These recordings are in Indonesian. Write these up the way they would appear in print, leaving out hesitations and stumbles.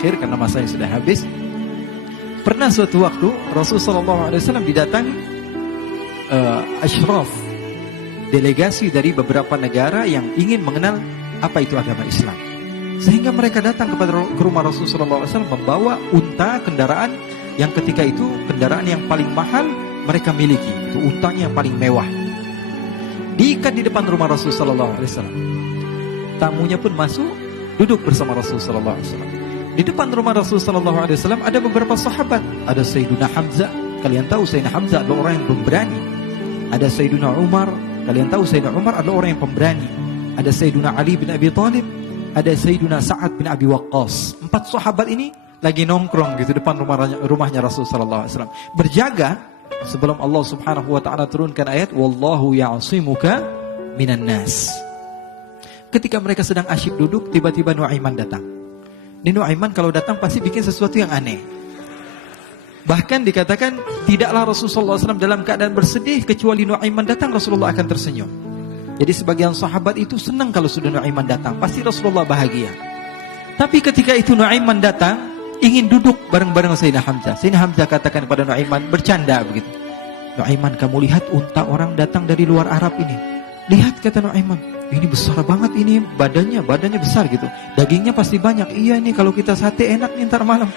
akhir karena masanya sudah habis. Pernah suatu waktu Rasulullah SAW didatangi asyraf, delegasi dari beberapa negara yang ingin mengenal apa itu agama Islam. Sehingga mereka datang ke rumah Rasulullah SAW membawa unta, kendaraan yang ketika itu kendaraan yang paling mahal mereka miliki. Itu untanya yang paling mewah. Diikat di depan rumah Rasulullah SAW. Tamunya pun masuk, duduk bersama Rasulullah SAW. Di depan rumah Rasulullah SAW ada beberapa sahabat. Ada Sayyiduna Hamzah. Kalian tahu Sayyidina Hamzah adalah orang yang pemberani. Ada Sayyiduna Umar. Kalian tahu Sayyidina Umar adalah orang yang pemberani. Ada Sayyiduna Ali bin Abi Thalib. Ada Sayyiduna Sa'ad bin Abi Waqqas. 4 sahabat ini lagi nongkrong gitu depan rumahnya Rasulullah SAW. Berjaga sebelum Allah Subhanahu wa taala turunkan ayat wallahu ya'simuka minan nas. Ketika mereka sedang asyik duduk, tiba-tiba Nuaiman datang. Ini Nuaiman kalau datang pasti bikin sesuatu yang aneh. Bahkan dikatakan tidaklah Rasulullah SAW dalam keadaan bersedih kecuali Nuaiman datang Rasulullah akan tersenyum. Jadi sebagian sahabat itu senang kalau sudah Nuaiman datang, pasti Rasulullah bahagia. Tapi ketika itu Nuaiman datang, ingin duduk bareng-bareng Sayyidina Hamzah. Sayyidina Hamzah katakan kepada Nuaiman, bercanda begitu. Nuaiman, kamu lihat unta orang datang dari luar Arab ini. Lihat, kata Nuaiman, ini besar banget ini, badannya besar gitu. Dagingnya pasti banyak. Iya, ini kalau kita sate enak nih ntar malam.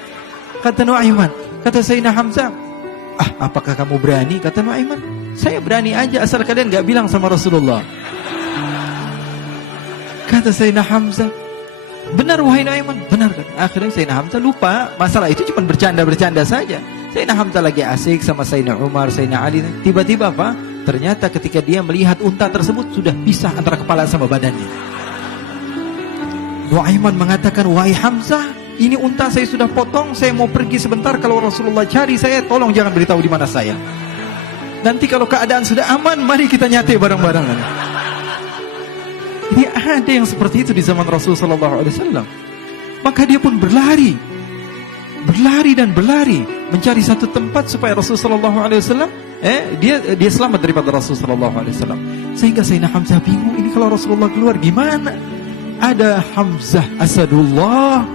Kata Nuaiman. Kata Sayyidina Hamzah, apakah kamu berani? Kata Nuaiman, saya berani aja asal kalian gak bilang sama Rasulullah. Kata Sayyidina Hamzah, benar wahai Nuaiman, benar. Akhirnya Sayyidina Hamzah lupa masalah itu, cuma bercanda-bercanda saja. Sayyidina Hamzah lagi asik sama Sayyidina Umar, Sayyidina Ali. Tiba-tiba apa? Ternyata ketika dia melihat unta tersebut sudah pisah antara kepala sama badannya. Nuaiman mengatakan, wahai Hamzah, ini unta saya sudah potong, saya mau pergi sebentar. Kalau Rasulullah cari saya, tolong jangan beritahu di mana saya. Nanti kalau keadaan sudah aman, mari kita nyate bareng-bareng. Jadi ada yang seperti itu di zaman Rasulullah SAW. Maka dia pun berlari dan berlari mencari satu tempat supaya Rasulullah SAW dia selamat daripada Rasulullah SAW. Sehingga Sayyidina Hamzah bingung, ini kalau Rasulullah keluar gimana? Ada Hamzah Asadullah,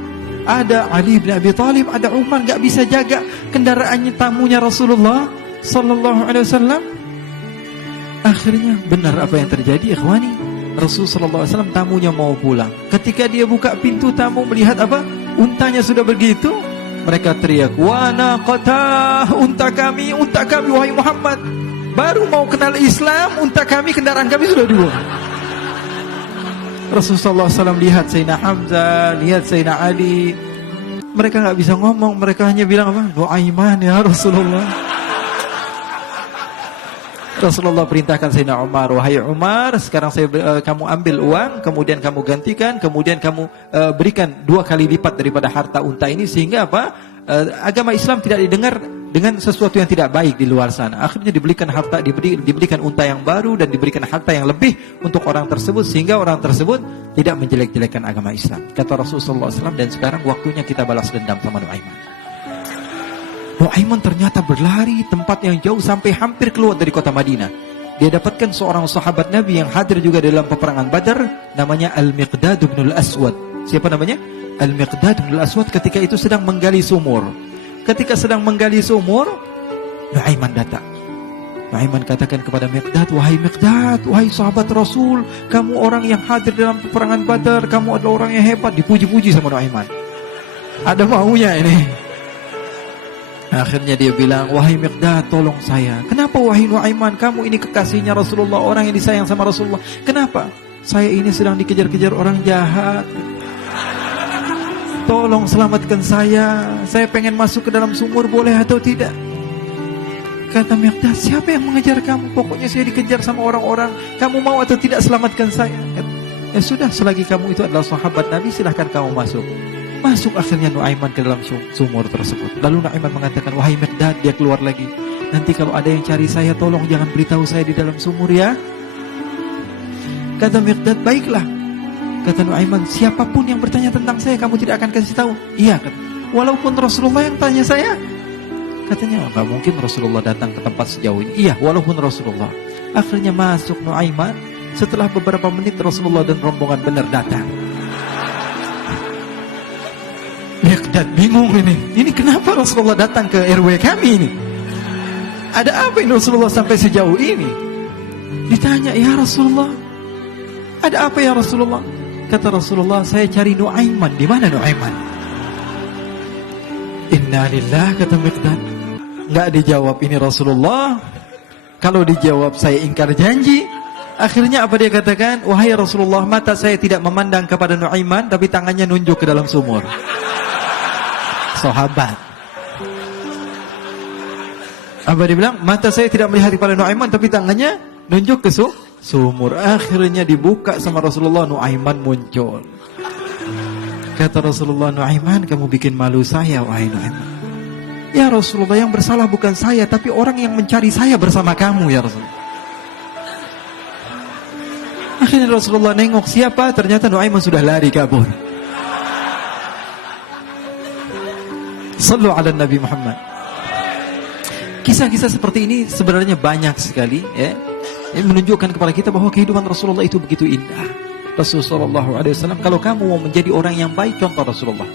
ada Ali bin Abi Thalib, ada Umar, gak bisa jaga kendaraannya tamunya Rasulullah Sallallahu Alaihi Wasallam. Akhirnya benar apa yang terjadi, ikhwani. Rasulullah SAW tamunya mau pulang. Ketika dia buka pintu tamu melihat apa? Untanya sudah begitu. Mereka teriak, wa naqatah, unta kami wahai Muhammad. Baru mau kenal Islam, unta kami, kendaraan kami sudah dibuang. Rasulullah SAW lihat Sayyidina Hamzah, lihat Sayyidina Ali. Mereka gak bisa ngomong, mereka hanya bilang apa? Nuaiman ya Rasulullah. Rasulullah perintahkan Sayyidina Umar, wahai Umar, sekarang kamu ambil uang, kemudian kamu gantikan, kemudian kamu berikan 2 kali lipat daripada harta unta ini, sehingga apa? Agama Islam tidak didengar dengan sesuatu yang tidak baik di luar sana. Akhirnya diberikan harta, diberikan unta yang baru dan diberikan harta yang lebih untuk orang tersebut, sehingga orang tersebut tidak menjelek-jelekan agama Islam. Kata Rasulullah SAW, dan sekarang waktunya kita balas dendam sama Nuaiman. Nuaiman ternyata berlari tempat yang jauh sampai hampir keluar dari kota Madinah. Dia dapatkan seorang sahabat Nabi yang hadir juga dalam peperangan Badar, namanya Al-Miqdad bin Al-Aswad. Siapa namanya? Al-Miqdad bin Al-Aswad ketika itu sedang menggali sumur. Ketika sedang menggali sumur, Nuaiman datang. Nuaiman katakan kepada Miqdad, wahai Miqdad, wahai sahabat Rasul, kamu orang yang hadir dalam peperangan Badar, kamu adalah orang yang hebat. Dipuji-puji sama Nuaiman. Ada maunya ini. Akhirnya dia bilang, wahai Miqdad, tolong saya. Kenapa wahai Nuaiman? Kamu ini kekasihnya Rasulullah, orang yang disayang sama Rasulullah. Kenapa? Saya ini sedang dikejar-kejar orang jahat. Tolong selamatkan saya. Saya pengen masuk ke dalam sumur, boleh atau tidak? Kata Miqdad, siapa yang mengejar kamu? Pokoknya saya dikejar sama orang-orang. Kamu mau atau tidak selamatkan saya? Ya sudah, selagi kamu itu adalah sahabat Nabi, silahkan kamu masuk. Masuk akhirnya Nuaiman ke dalam sumur tersebut. Lalu Nuaiman mengatakan, wahai Miqdad, dia keluar lagi. Nanti kalau ada yang cari saya, tolong jangan beritahu saya di dalam sumur ya. Kata Miqdad, baiklah. Kata Nuaiman, siapapun yang bertanya tentang saya, kamu tidak akan kasih tahu. Iya, kata. Walaupun Rasulullah yang tanya saya. Katanya, enggak mungkin Rasulullah datang ke tempat sejauh ini. Iya, walaupun Rasulullah. Akhirnya masuk Nuaiman. Setelah beberapa menit Rasulullah dan rombongan benar datang. Miqdad bingung ini kenapa Rasulullah datang ke RW kami ini? Ada apa ini Rasulullah sampai sejauh ini? Ditanya, ya Rasulullah, ada apa ya Rasulullah? Kata Rasulullah, saya cari Nuaiman. Di mana Nuaiman? Inna lillah, kata Miqdad. Nggak dijawab ini Rasulullah. Kalau dijawab saya ingkar janji. Akhirnya apa dia katakan? Wahai Rasulullah, mata saya tidak memandang kepada Nuaiman, tapi tangannya nunjuk ke dalam sumur. Sahabat. Apa dia bilang? Mata saya tidak melihat kepada Nuaiman, tapi tangannya nunjuk ke sumur. Akhirnya dibuka sama Rasulullah, Nuaiman muncul. Kata Rasulullah, Nuaiman, kamu bikin malu saya, wahai Nuaiman. Ya Rasulullah, yang bersalah bukan saya, tapi orang yang mencari saya bersama kamu, ya Rasulullah. Akhirnya Rasulullah nengok siapa, ternyata Nuaiman sudah lari kabur. Sallu ala Nabi Muhammad. Kisah-kisah seperti ini sebenarnya banyak sekali, ya. Ini menunjukkan kepada kita bahwa kehidupan Rasulullah itu begitu indah. Rasulullah SAW, kalau kamu mau menjadi orang yang baik, contoh Rasulullah.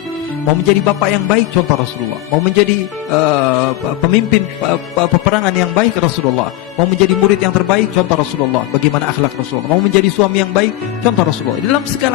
Mau menjadi bapak yang baik, contoh Rasulullah. Mau menjadi pemimpin peperangan yang baik, Rasulullah. Mau menjadi murid yang terbaik, contoh Rasulullah. Bagaimana akhlak Rasulullah. Mau menjadi suami yang baik, contoh Rasulullah. Dalam segala